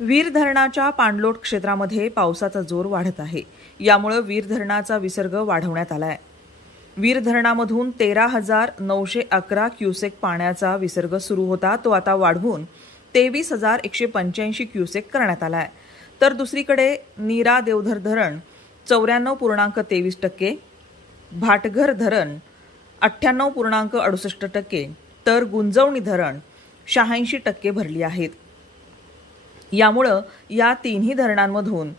वीर धरणाच्या पाणलोट क्षेत्रामध्ये पावसाचा जोर वाढत आहे। यामुळे वीर धरणाचा विसर्ग वाढवण्यात आला आहे। वीर धरणामधून 13,911 क्युसेक पाण्याचा विसर्ग सुरू होता, तो आता वाढवून 23,185 क्युसेक करण्यात आला आहे। तर दुसरीकडे नीरा देवधर धरण 94.23%, भाटघर धरण 98.68%, तर गुंजवणी धरण 86% भरली आहेत। यामुळे या तिन्ही धरणांमधून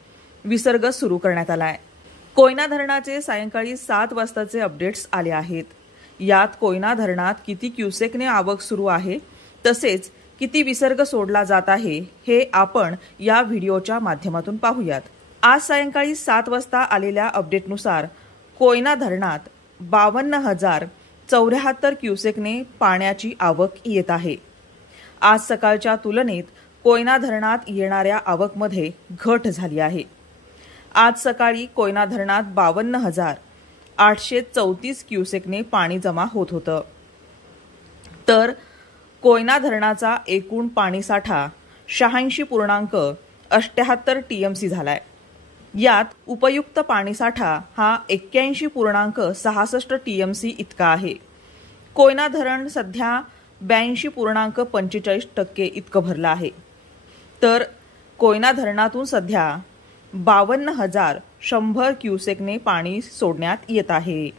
विसर्ग सुरू करण्यात आला आहे। कोयना धरणाचे सायंकाळी 7 वाजताचे अपडेट्स आले आहेत। यात कोयना धरणात किती क्युसेकने आवक सुरू आहे, तसेच किती विसर्ग सोडला जात आहे हे आपण या व्हिडिओच्या माध्यमातून पाहूयात। आज सायंकाळी 7 वाजता आलेल्या अपडेटनुसार कोयना धरणात 52,074 क्युसेकने पाण्याची आवक येत आहे। आज सकाळच्या तुलनेत कोयना धरणात येणाऱ्या आवकमध्ये घट झाली आहे। आज सकाळी कोयना धरणात 52,834 क्युसेकने पाणी जमा होत होतं। तर कोयना धरणाचा एकूण पाणीसाठा 86.78 टीएमसी झालाय। यात उपयुक्त पाणीसाठा हा 81.66 टीएमसी इतका आहे। कोयना धरण सध्या 82.45% इतकं भरलं आहे। तर कोयना धरणातून सध्या 52,100 क्युसेकने पाणी सोडण्यात येत आहे।